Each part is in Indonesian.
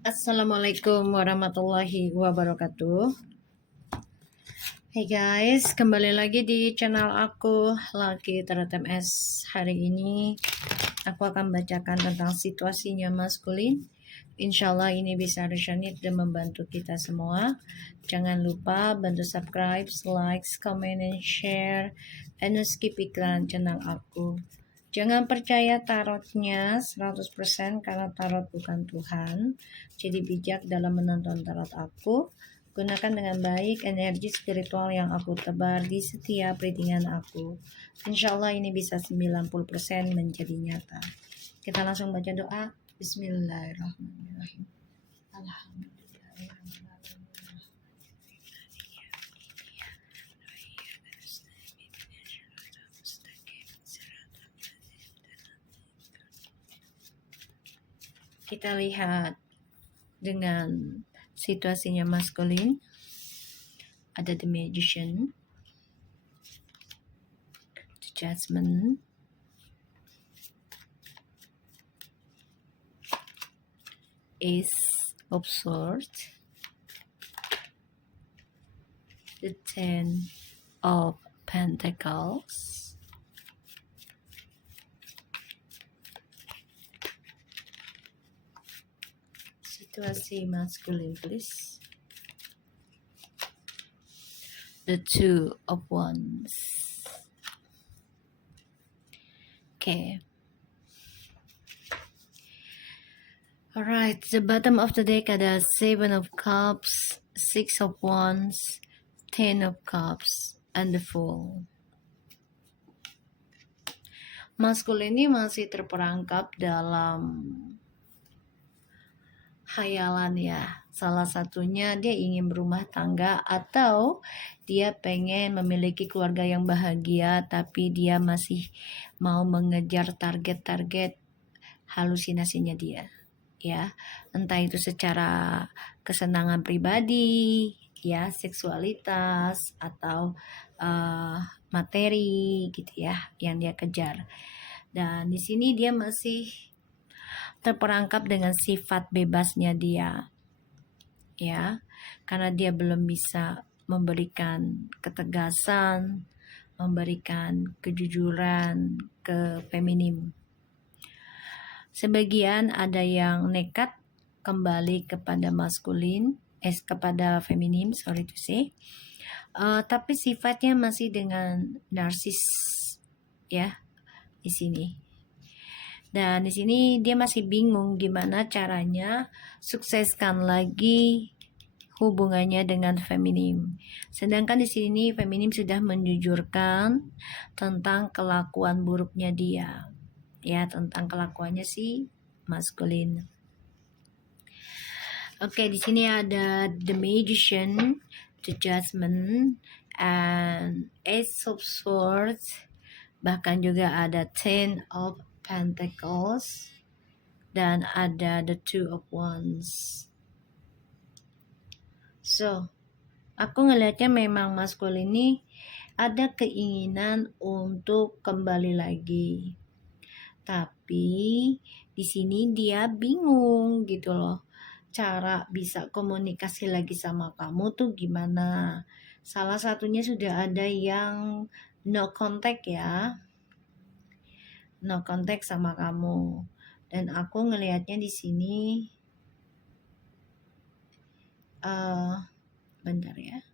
Assalamualaikum warahmatullahi wabarakatuh. Hey guys, kembali lagi di channel aku Lucky Tarot MS. Hari ini aku akan bacakan tentang situasinya maskulin. Insya Allah ini bisa resonate dan membantu kita semua. Jangan lupa bantu subscribe, like, comment, and share, and skip iklan channel aku. Jangan percaya tarotnya 100% karena tarot bukan Tuhan. Jadi bijak dalam menonton tarot aku. Gunakan dengan baik energi spiritual yang aku tebar di setiap readingan aku. Insya Allah ini bisa 90% menjadi nyata. Kita langsung baca doa. Bismillahirrahmanirrahim. Alhamdulillah. Kita lihat dengan situasinya maskulin. Ada The Magician, The Judgment, Ace of Swords, the Ten of Pentacles, situasi maskulin please, the Two of Wands. Okay. Alright, the bottom of the deck ada Seven of Cups, Six of Wands, Ten of Cups, and the Fool. Maskulin ini masih terperangkap dalam hayalan ya. Salah satunya dia ingin berumah tangga atau dia pengen memiliki keluarga yang bahagia, tapi dia masih mau mengejar target-target halusinasinya dia. Ya, entah itu secara kesenangan pribadi, ya, seksualitas atau materi gitu ya yang dia kejar. Dan di sini dia masih terperangkap dengan sifat bebasnya dia, ya, karena dia belum bisa memberikan ketegasan, memberikan kejujuran ke feminim. Sebagian ada yang nekat kembali kepada maskulin, kepada feminim, sorry to say, tapi sifatnya masih dengan narsis, ya, di sini. Dan di sini dia masih bingung gimana caranya sukseskan lagi hubungannya dengan feminim. Sedangkan di sini feminim sudah menjujurkan tentang kelakuan buruknya dia. Ya, tentang kelakuannya si maskulin. Oke, di sini ada The Magician, The Judgment, and Ace of Swords. Bahkan juga ada Ten of Pentacles, dan ada the Two of Wands. So, aku ngelihatnya memang maskulin ini ada keinginan untuk kembali lagi. Tapi di sini dia bingung gitu loh. Cara bisa komunikasi lagi sama kamu tuh gimana? Salah satunya sudah ada yang no contact ya. No contact sama kamu, dan aku ngelihatnya di sini bentar ya,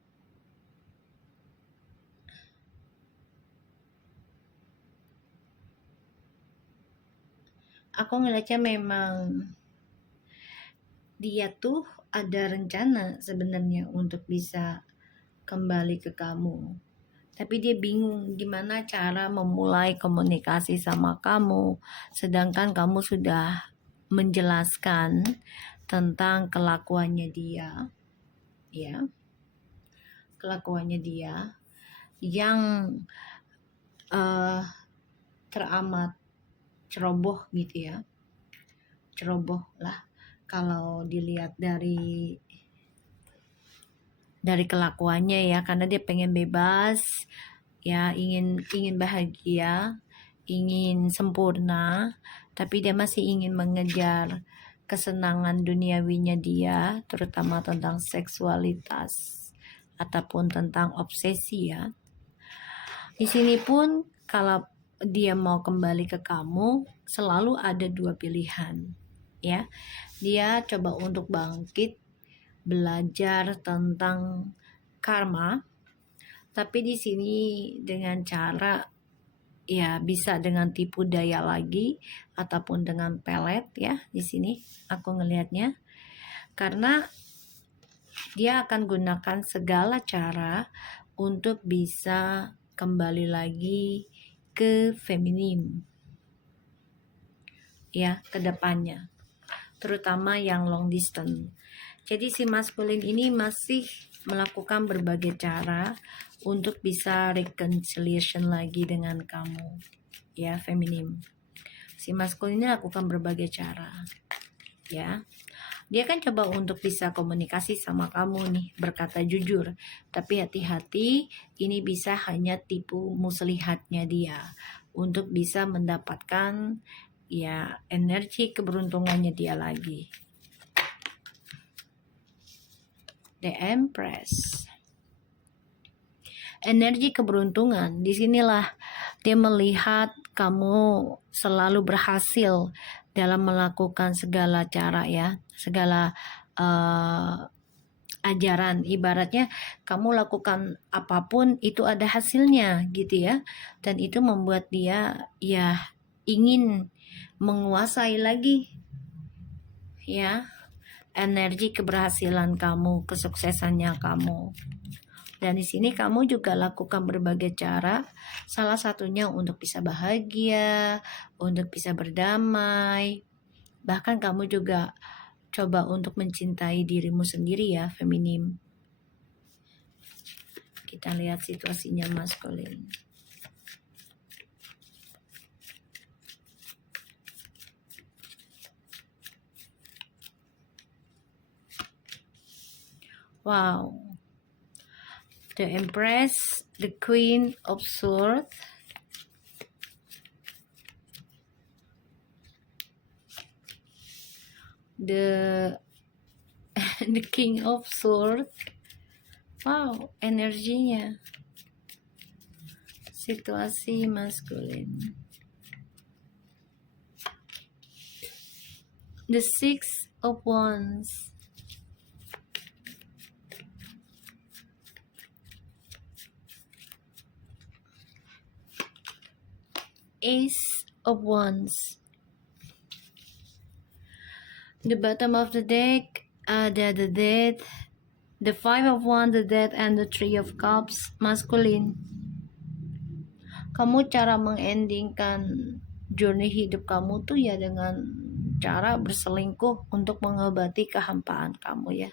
aku ngelihatnya memang dia tuh ada rencana sebenarnya untuk bisa kembali ke kamu, tapi dia bingung gimana cara memulai komunikasi sama kamu, sedangkan kamu sudah menjelaskan tentang kelakuannya dia, ya, kelakuannya dia yang teramat ceroboh gitu ya, ceroboh lah kalau dilihat dari kelakuannya ya, karena dia pengen bebas ya, ingin bahagia, ingin sempurna, tapi dia masih ingin mengejar kesenangan duniawinya dia, terutama tentang seksualitas ataupun tentang obsesi ya. Di sini pun kalau dia mau kembali ke kamu, selalu ada dua pilihan ya. Dia coba untuk bangkit, belajar tentang karma, tapi di sini dengan cara ya bisa dengan tipu daya lagi ataupun dengan pelet ya. Di sini aku ngelihatnya, karena dia akan gunakan segala cara untuk bisa kembali lagi ke feminim ya, ke depannya, terutama yang long distance. Jadi si maskulin ini masih melakukan berbagai cara untuk bisa reconciliation lagi dengan kamu ya, feminim. Si maskulin ini lakukan berbagai cara ya. Dia kan coba untuk bisa komunikasi sama kamu nih, berkata jujur. Tapi hati-hati, ini bisa hanya tipu muslihatnya dia untuk bisa mendapatkan ya energi keberuntungannya dia lagi. The Empress. Energi keberuntungan, disinilah dia melihat kamu selalu berhasil dalam melakukan segala cara ya, segala ajaran. Ibaratnya kamu lakukan apapun itu ada hasilnya gitu ya, dan itu membuat dia ya ingin menguasai lagi ya energi keberhasilan kamu, kesuksesannya kamu. Dan di sini kamu juga lakukan berbagai cara, salah satunya untuk bisa bahagia, untuk bisa berdamai. Bahkan kamu juga coba untuk mencintai dirimu sendiri ya, feminim. Kita lihat situasinya maskulin. Wow. The Empress, the Queen of Swords, the the King of Swords. Wow, energinya. Situasi maskulin. The Six of Wands. Ace of Wands. The bottom of the deck ada the Death, the Five of Wands, the Death, and the Three of Cups, maskulin. Kamu cara mengendingkan journey hidup kamu tuh ya dengan cara berselingkuh untuk mengobati kehampaan kamu ya.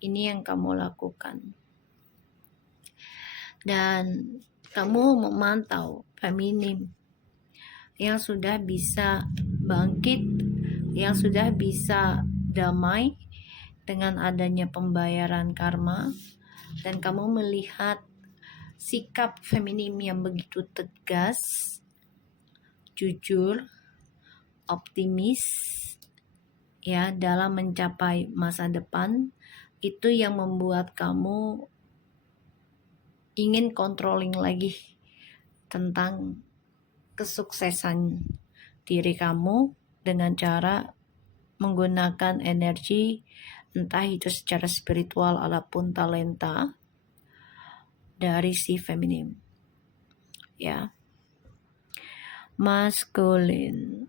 Ini yang kamu lakukan. Dan kamu memantau feminim yang sudah bisa bangkit, yang sudah bisa damai dengan adanya pembayaran karma, dan kamu melihat sikap feminim yang begitu tegas, jujur, optimis ya dalam mencapai masa depan. Itu yang membuat kamu ingin controlling lagi tentang kesuksesan diri kamu dengan cara menggunakan energi, entah itu secara spiritual ataupun talenta dari si feminim ya. Maskulin,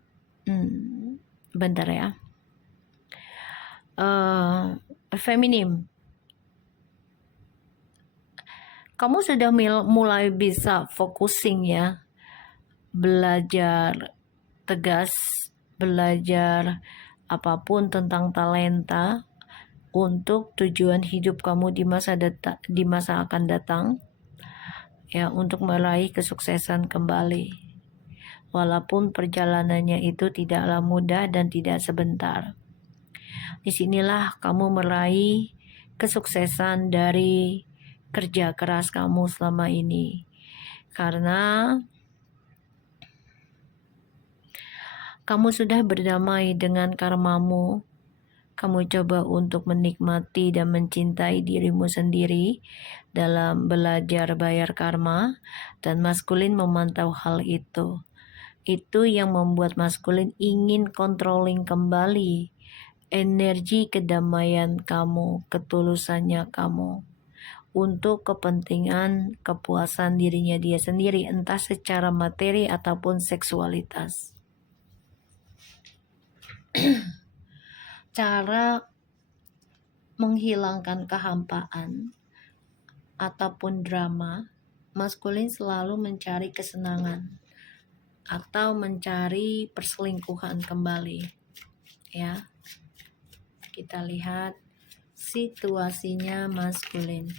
bentar ya. Feminim, kamu sudah mulai bisa focusing ya, belajar tegas, belajar apapun tentang talenta untuk tujuan hidup kamu di masa akan datang ya, untuk meraih kesuksesan kembali. Walaupun perjalanannya itu tidaklah mudah dan tidak sebentar. Disinilah kamu meraih kesuksesan dari kerja keras kamu selama ini. Karena Kamu sudah berdamai dengan karmamu. Kamu coba untuk menikmati dan mencintai dirimu sendiri dalam belajar bayar karma, dan maskulin memantau hal itu. Itu yang membuat maskulin ingin controlling kembali energi kedamaian kamu, ketulusannya kamu, untuk kepentingan kepuasan dirinya dia sendiri, entah secara materi ataupun seksualitas. Cara menghilangkan kehampaan ataupun drama, maskulin selalu mencari kesenangan atau mencari perselingkuhan kembali. Ya, kita lihat situasinya maskulin.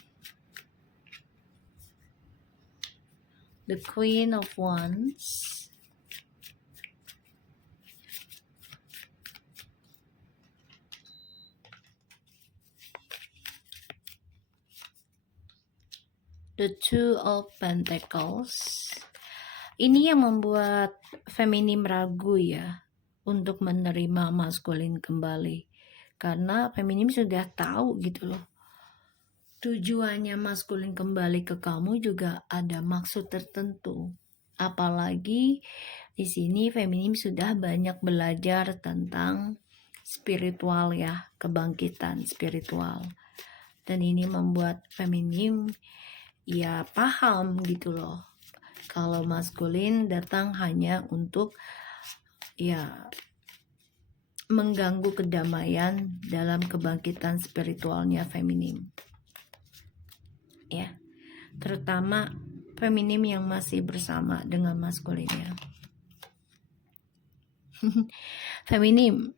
The Queen of Wands, the Two of Pentacles. Ini yang membuat feminim ragu ya untuk menerima maskulin kembali, karena feminim sudah tahu gitu loh, tujuannya maskulin kembali ke kamu juga ada maksud tertentu. Apalagi di sini feminim sudah banyak belajar tentang spiritual ya, kebangkitan spiritual. Dan ini membuat feminim ya paham gitu loh, kalau maskulin datang hanya untuk ya mengganggu kedamaian dalam kebangkitan spiritualnya feminim. Ya, terutama feminim yang masih bersama dengan maskulinnya. Feminim,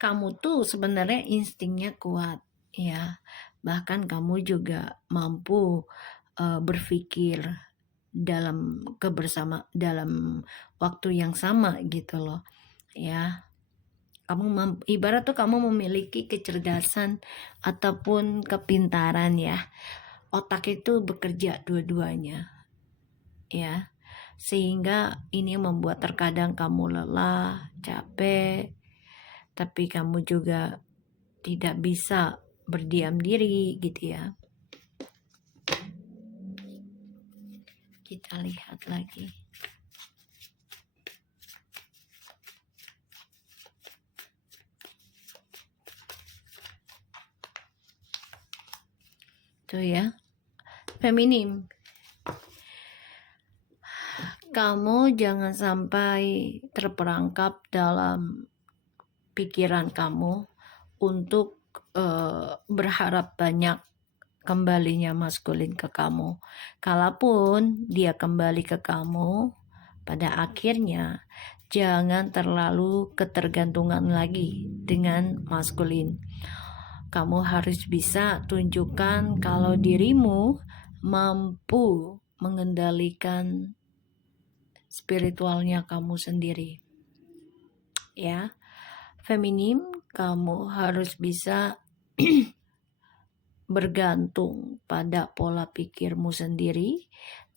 kamu tuh sebenarnya instingnya kuat ya. Bahkan kamu juga mampu berpikir dalam dalam waktu yang sama gitu loh ya. Kamu ibarat tuh kamu memiliki kecerdasan ataupun kepintaran ya. Otak itu bekerja dua-duanya ya, sehingga ini membuat terkadang kamu lelah, capek, tapi kamu juga tidak bisa berdiam diri gitu ya. Kita lihat lagi. Tuh ya, feminim. Kamu jangan sampai terperangkap dalam pikiran kamu untuk berharap banyak kembalinya maskulin ke kamu. Kalaupun dia kembali ke kamu, pada akhirnya jangan terlalu ketergantungan lagi dengan maskulin. Kamu harus bisa tunjukkan kalau dirimu mampu mengendalikan spiritualnya kamu sendiri. Ya, feminim, kamu harus bisa bergantung pada pola pikirmu sendiri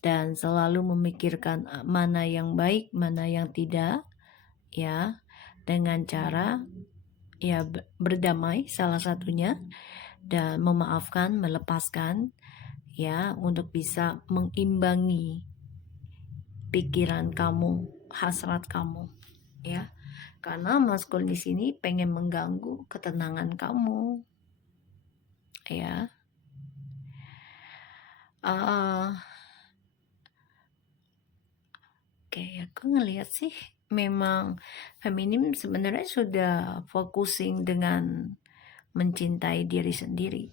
dan selalu memikirkan mana yang baik, mana yang tidak, ya, dengan cara ya berdamai salah satunya, dan memaafkan, melepaskan ya, untuk bisa mengimbangi pikiran kamu, hasrat kamu ya. Karena maskulin di sini pengen mengganggu ketenangan kamu ya. Oke, aku ngelihat sih memang feminim sebenarnya sudah focusing dengan mencintai diri sendiri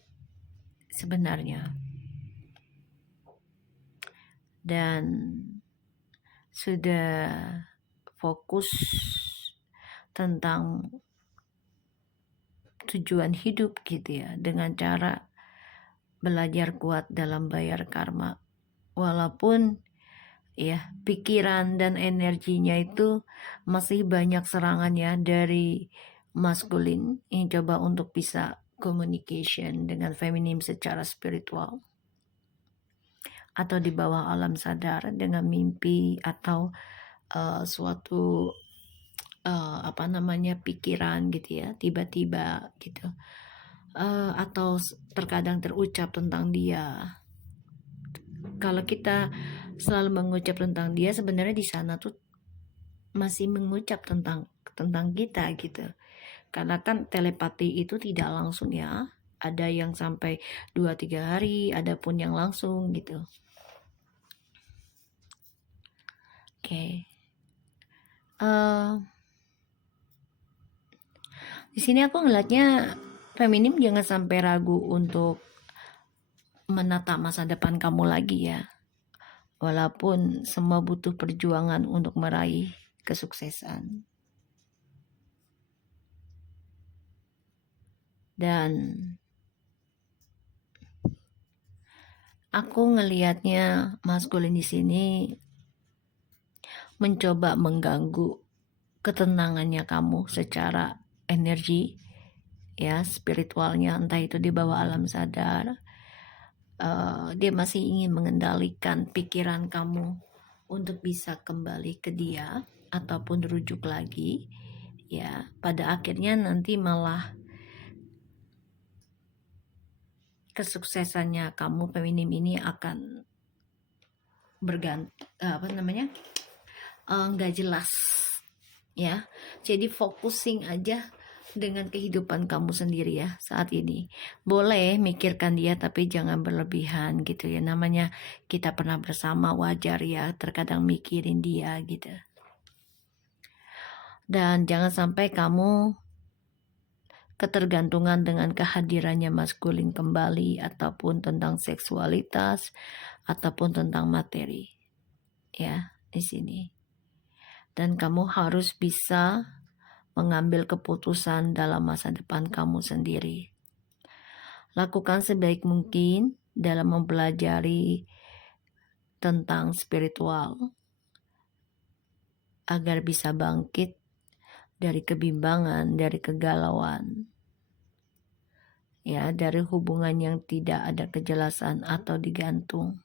sebenarnya, dan sudah fokus tentang tujuan hidup gitu ya, dengan cara belajar kuat dalam bayar karma. Walaupun ya pikiran dan energinya itu masih banyak serangannya dari maskulin yang coba untuk bisa communication dengan feminim secara spiritual atau di bawah alam sadar dengan mimpi atau suatu pikiran gitu ya, tiba-tiba gitu, atau terkadang terucap tentang dia. Kalau kita selalu mengucap tentang dia, sebenarnya di sana tuh masih mengucap tentang kita gitu. Karena kan telepati itu tidak langsung ya. Ada yang sampai 2-3 hari, ada pun yang langsung gitu. Oke. Di sini aku ngeliatnya feminim jangan sampai ragu untuk menata masa depan kamu lagi ya. Walaupun semua butuh perjuangan untuk meraih kesuksesan. Dan aku ngelihatnya maskulin di sini mencoba mengganggu ketenangannya kamu secara energi ya, spiritualnya, entah itu di bawah alam sadar. Dia masih ingin mengendalikan pikiran kamu untuk bisa kembali ke dia ataupun rujuk lagi ya. Pada akhirnya nanti malah kesuksesannya kamu feminim ini akan nggak jelas ya. Jadi focusing aja dengan kehidupan kamu sendiri ya saat ini. Boleh mikirkan dia tapi jangan berlebihan gitu ya. Namanya kita pernah bersama, wajar ya terkadang mikirin dia gitu. Dan jangan sampai kamu ketergantungan dengan kehadirannya maskulin kembali, ataupun tentang seksualitas, ataupun tentang materi ya di sini. Dan kamu harus bisa mengambil keputusan dalam masa depan kamu sendiri. Lakukan sebaik mungkin dalam mempelajari tentang spiritual agar bisa bangkit dari kebimbangan, dari kegalauan ya, dari hubungan yang tidak ada kejelasan atau digantung.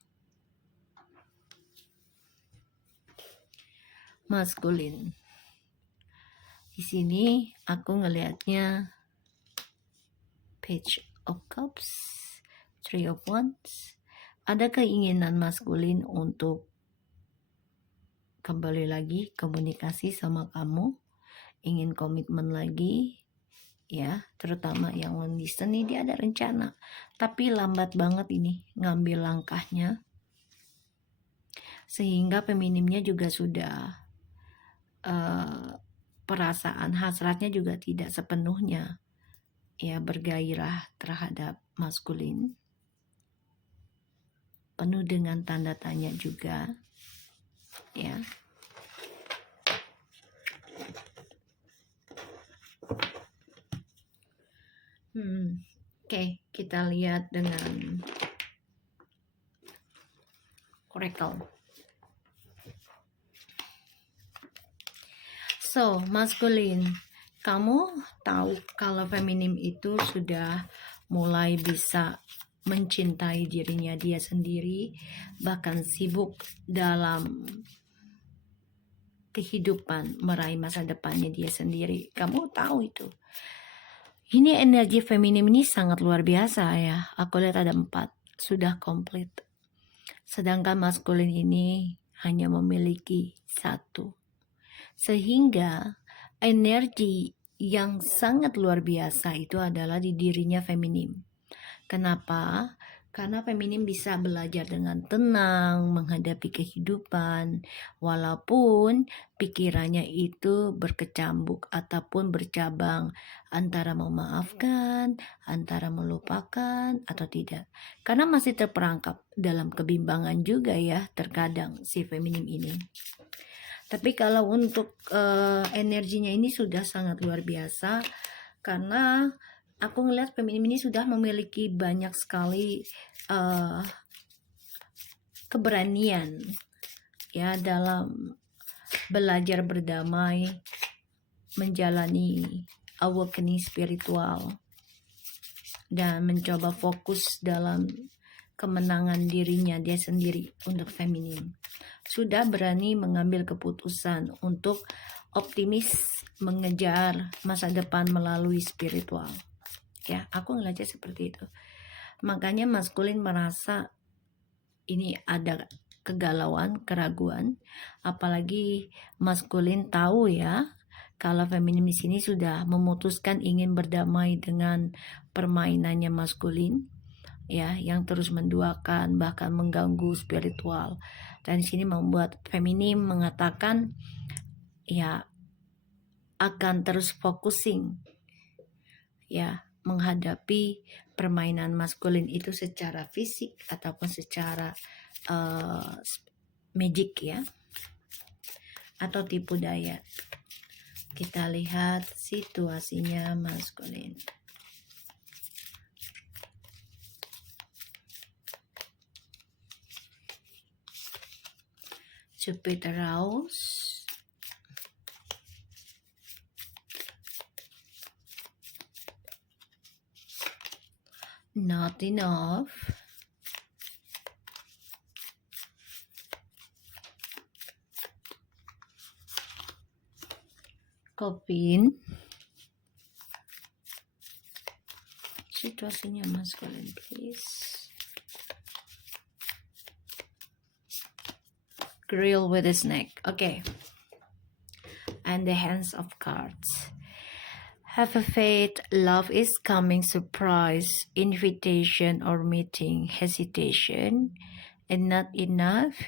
Maskulin. Di sini aku ngelihatnya Page of Cups, Three of Wands. Ada keinginan maskulin untuk kembali lagi komunikasi sama kamu, ingin komitmen lagi ya, terutama yang long distance nih, dia ada rencana tapi lambat banget ini ngambil langkahnya, sehingga feminimnya juga sudah perasaan hasratnya juga tidak sepenuhnya ya bergairah terhadap maskulin, penuh dengan tanda tanya juga ya. Oke, kita lihat dengan oracle. So, maskulin, kamu tahu kalau feminim itu sudah mulai bisa mencintai dirinya dia sendiri, bahkan sibuk dalam kehidupan meraih masa depannya dia sendiri. Kamu tahu itu. Ini energi feminim ini sangat luar biasa ya. Aku lihat ada 4, sudah komplit. Sedangkan maskulin ini hanya memiliki 1. Sehingga energi yang sangat luar biasa itu adalah di dirinya feminim. Kenapa? Karena feminim bisa belajar dengan tenang menghadapi kehidupan, walaupun pikirannya itu berkecambuk ataupun bercabang antara memaafkan, antara melupakan atau tidak. Karena masih terperangkap dalam kebimbangan juga ya terkadang si feminim ini. Tapi kalau untuk energinya ini sudah sangat luar biasa, karena aku ngelihat feminim ini sudah memiliki banyak sekali keberanian ya dalam belajar berdamai, menjalani awakening spiritual, dan mencoba fokus dalam kemenangan dirinya dia sendiri untuk feminim. Sudah berani mengambil keputusan untuk optimis mengejar masa depan melalui spiritual. Ya, aku ngeliatnya seperti itu. Makanya maskulin merasa ini ada kegalauan, keraguan, apalagi maskulin tahu ya kalau feminim di sini sudah memutuskan ingin berdamai dengan permainannya maskulin, ya, yang terus menduakan bahkan mengganggu spiritual. Dan di sini membuat feminim mengatakan ya akan terus focusing ya menghadapi permainan maskulin itu secara fisik ataupun secara magic ya, atau tipu daya. Kita lihat situasinya maskulin. Jupiter Rose, not enough, Coffin. Situasinya maskulin please. Grill with a snake. Okay. And the hands of cards. Have a faith, love is coming, surprise, invitation or meeting, hesitation, and not enough,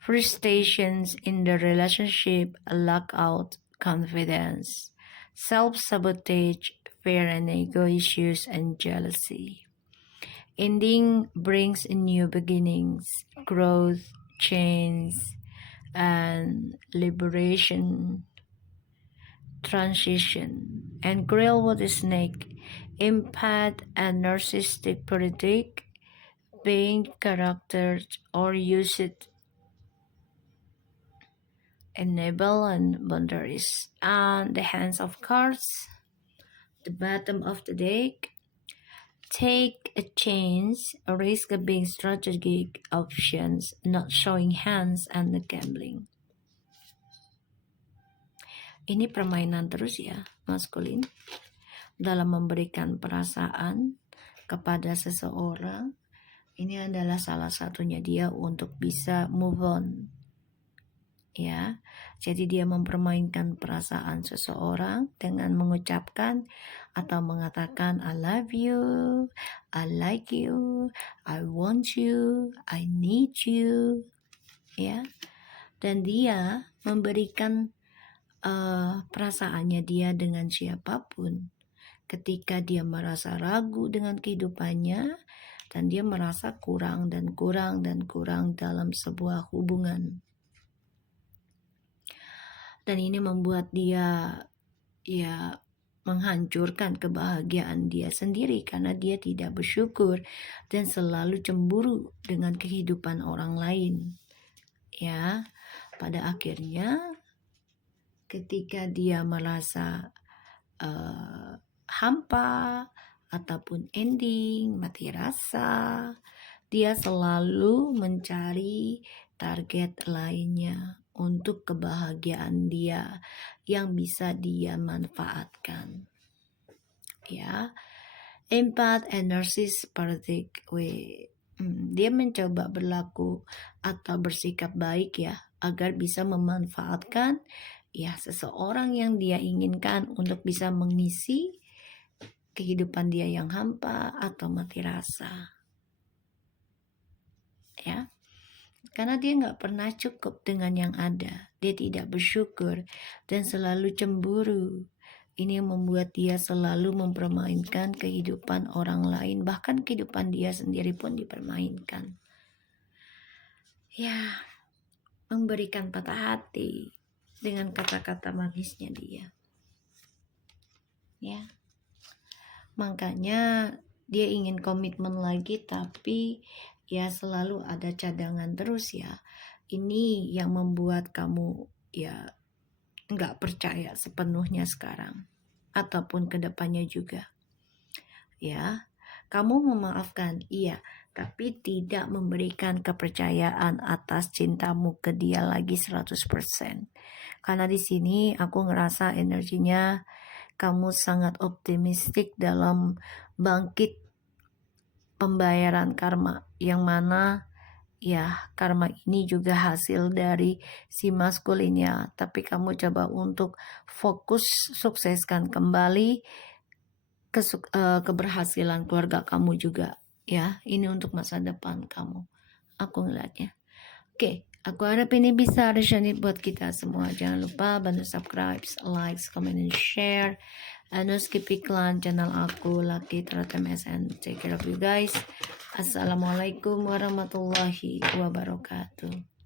frustrations in the relationship, lack out, confidence, self-sabotage, fear and ego issues, and jealousy. Ending brings new beginnings, growth, change, and liberation, transition. And grill with a snake, empath and narcissistic politic, being characters or use it, enable and boundaries. And the hands of cards, the bottom of the deck, take a chance, risk being strategic options, not showing hands, and the gambling. Ini permainan terus ya, maskulin, dalam memberikan perasaan kepada seseorang. Ini adalah salah satunya dia untuk bisa move on. Ya, jadi dia mempermainkan perasaan seseorang dengan mengucapkan atau mengatakan I love you, I like you, I want you, I need you, ya. Dan dia memberikan perasaannya dia dengan siapapun ketika dia merasa ragu dengan kehidupannya dan dia merasa kurang dan kurang dan kurang dalam sebuah hubungan. Dan ini membuat dia ya menghancurkan kebahagiaan dia sendiri karena dia tidak bersyukur dan selalu cemburu dengan kehidupan orang lain. Ya, pada akhirnya ketika dia merasa hampa ataupun ending, mati rasa, dia selalu mencari target lainnya untuk kebahagiaan dia yang bisa dia manfaatkan. Ya, empath and narcissistic way. Dia mencoba berlaku atau bersikap baik ya agar bisa memanfaatkan ya seseorang yang dia inginkan untuk bisa mengisi kehidupan dia yang hampa atau mati rasa. Ya, karena dia nggak pernah cukup dengan yang ada, dia tidak bersyukur dan selalu cemburu. Ini membuat dia selalu mempermainkan kehidupan orang lain, bahkan kehidupan dia sendiri pun dipermainkan. Ya, memberikan patah hati dengan kata-kata manisnya dia. Ya, makanya dia ingin komitmen lagi, tapi ya selalu ada cadangan terus ya. Ini yang membuat kamu ya nggak percaya sepenuhnya sekarang ataupun kedepannya juga. Ya, kamu memaafkan, iya, tapi tidak memberikan kepercayaan atas cintamu ke dia lagi 100%. Karena di sini aku ngerasa energinya kamu sangat optimistik dalam bangkit pembayaran karma, yang mana ya karma ini juga hasil dari si maskulinnya, tapi kamu coba untuk fokus sukseskan kembali keberhasilan keluarga kamu juga ya. Ini untuk masa depan kamu, aku ngeliatnya. Oke, aku harap ini bisa resonate buat kita semua. Jangan lupa bantu subscribe, like, comment, and share. And no skip iklan channel aku, Lucky Teratem SN. Take care of you guys. Assalamualaikum warahmatullahi wabarakatuh.